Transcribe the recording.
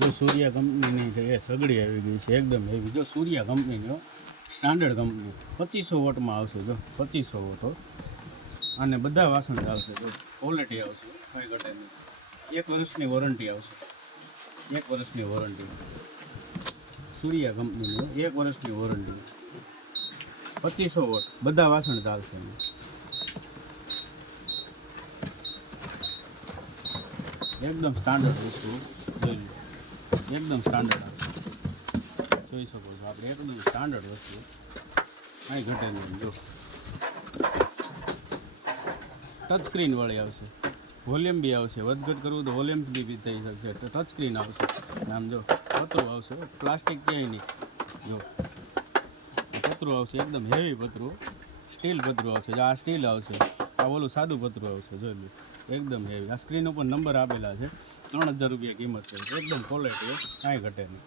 જો સૂર્યા કંપનીની છે એ સગડી આવી ગઈ છે એકદમ હેવી. જો સૂર્યા કંપનીની સ્ટાન્ડર્ડ કંપની 2500 વોટમાં આવશે. જો 2500 વોટ અને બધા વાસણ ચાલશે. જો ક્વોલિટી આવશે, કંઈ ઘટે નહીં. 1 વર્ષની વોરંટી આવશે. 1 વર્ષની વોરંટી સૂર્યા કંપનીની 1 વર્ષની વોરંટી. 2500 વોટ બધા વાસણ ચાલશે. એકદમ સ્ટાન્ડર્ડ વસ્તુ જોઈ લો. એકદમ સ્ટાન્ડર્ડ જોઈ શકો છો આપણે. એકદમ સ્ટાન્ડર્ડ વસ્તુ, કાંઈ ઘટે નહીં. જો ટચ સ્ક્રીન વાળી આવશે, વોલ્યુમ બી આવશે. વધઘટ કરવું તો વોલ્યુમ બી થઈ શકશે. ટચ સ્ક્રીન આવશે. આમ જો પતરું આવશે, પ્લાસ્ટિક ક્યાંય નહીં. જો પતરું આવશે, એકદમ હેવી પતરું, સ્ટીલ પતરું આવશે. આ સ્ટીલ આવશે, આ ઓલું સાદું પતરું આવશે. જોઈ લો એકદમ હેવી. આ સ્ક્રીન ઉપર નંબર આપેલા છે. 3000 રૂપિયા કિંમત છે. એકદમ ક્વોલિટી, કાંઈ ઘટે નહીં.